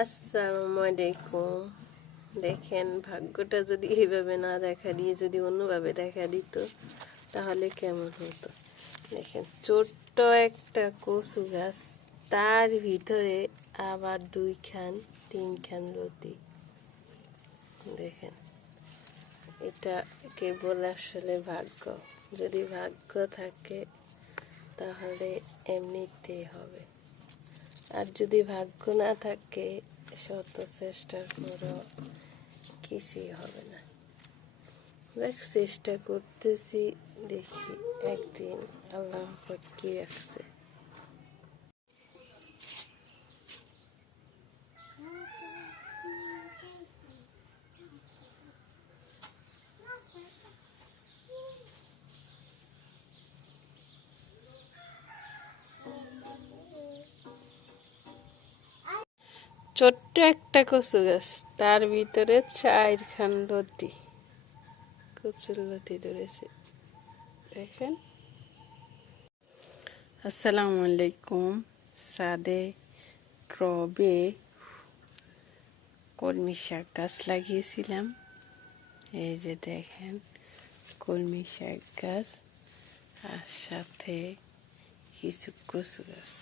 আসসালামু আলাইকুম। দেখেন, ভাগ্যটা যদি এইভাবে না দেখা দিয়ে যদি অন্যভাবে দেখা দিত তাহলে কেমন হতো। দেখেন, ছোট্ট একটা কচু গাছ, তার ভিতরে আবার 2-3খান লতি। দেখেন, এটা কেবল আসলে ভাগ্য। যদি ভাগ্য থাকে তাহলে এমনিতেই হবে, আর যদি ভাগ্য না থাকে শত চেষ্টার পরও কিছুই হবে না। দেখ, চেষ্টা করতেছি, দেখি একদিন আল্লাহ কি রাখছে। ছোট্ট একটা কচু গাছ, তার ভিতরে 4খান লতি, কচুর লতি ধরেছে। দেখেন। আসসালামু আলাইকুম। ছাদে টবে কলমি শাক গাছ লাগিয়েছিলাম। এই যে দেখেন, কলমি শাক গাছ আর সাথে কিছু কচু গাছ।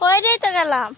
হয়ে তো গেলাম।